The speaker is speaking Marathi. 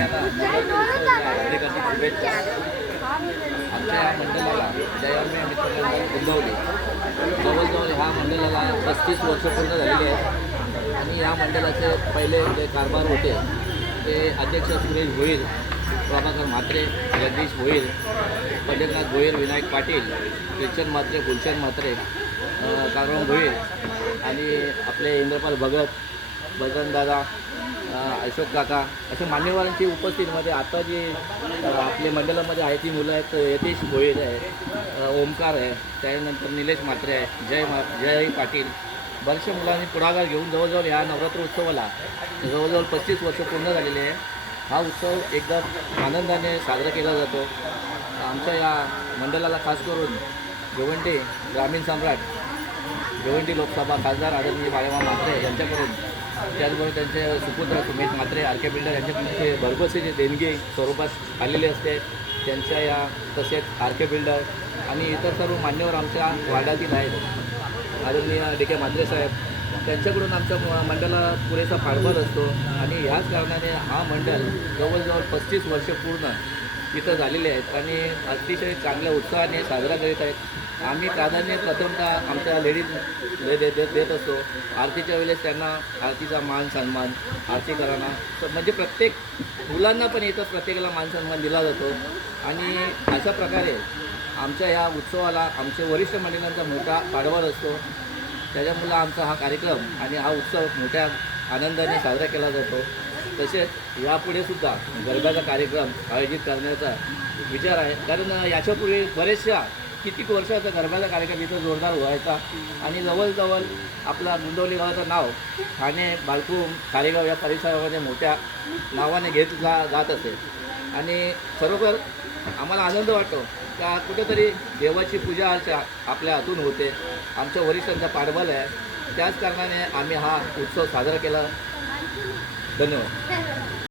सगळ्यांना नवरात्रोत्सवाच्या शुभेच्छा. आमच्या या मंडळाला जयंती मित्रमंडळ गोंदवली जवळजवळ ह्या मंडळाला 35 वर्ष पूर्ण झालेली आहेत. आणि या मंडळाचे पहिले जे कारभार होते ते अध्यक्ष सुरेश भोईर, प्रभाकर म्हात्रे, जगदीश भोईर, पंडितनाथ भोईर, विनायक पाटील, ख्रिश्चन म्हात्रे, गुलशन म्हात्रे, कागराम भोईर आणि आपले इंद्रपाल भगत, बजरंगदादा, अशोक काका अशा मान्यवरांची उपस्थितीमध्ये आता जी आपल्या मंडळामध्ये आहे ती मुलं आहेत. यतीश भोईर आहे, ओमकार आहे, त्यानंतर निलेश म्हात्रे आहे, जय पाटील, बऱ्याचशा मुलांनी पुढाकार घेऊन जवळजवळ ह्या नवरात्र उत्सवाला जवळजवळ 35 वर्ष पूर्ण झालेले आहे. हा उत्सव एकदम आनंदाने साजरा केला जातो. आमच्या या मंडळाला खास करून भिवंडी ग्रामीण सम्राट, भिवंडी लोकसभा खासदार आदरणीय बाळासाहेब म्हात्रे यांच्याकडून, त्याचबरोबर त्यांचे सुपुत्र सुमित म्हात्रे आर के बिल्डर यांच्याकडून ते भरघोसी जे देणगी स्वरूपात आलेली असते त्यांच्या या, तसेच आर के बिल्डर आणि इतर सर्व मान्यवर आमच्या वार्डातील आहेत, आदरणीय डी के म्हात्रे साहेब, त्यांच्याकडून आमच्या मंडळाला पुरेसा पाठबळ असतो. आणि ह्याच कारणाने हा मंडळ जवळजवळ 35 वर्ष पूर्ण इथं झालेले आहेत आणि अतिशय चांगल्या उत्साहाने साजरा करीत आहेत. आम्ही प्राधान्य प्रथमतः आमच्या लेडीज देत असतो. आरतीच्या वेळेस त्यांना आरतीचा मान सन्मान, आरती करायला म्हणजे प्रत्येक मुलांना पण इथं प्रत्येकाला मान सन्मान दिला जातो. आणि अशा प्रकारे आमच्या या उत्सवाला आमचे वरिष्ठ मंडळांचा मोठा पाठबळ असतो. त्याच्यामुळं आमचा हा कार्यक्रम आणि हा उत्सव मोठ्या आनंदाने साजरा केला जातो. तसेच यापुढेसुद्धा गरब्याचा कार्यक्रम आयोजित करण्याचा विचार आहे. कारण याच्यापूर्वी बरेचशा कितीक वर्षाचा गरब्याचा कार्यक्रम इथं जोरदार व्हायचा आणि जवळजवळ आपला गोंदवली गावाचं नाव ठाणे, बाळकूम, खारेगाव या परिसरामध्ये मोठ्या नावाने घेतला जात असेल. आणि खरोखर आम्हाला आनंद वाटतो का कुठेतरी देवाची पूजा अर्चा आपल्या हातून होते. आमच्या वरिष्ठांचा पाठबळ आहे, त्याच कारणाने आम्ही हा उत्सव साजरा केला. धन्यवाद.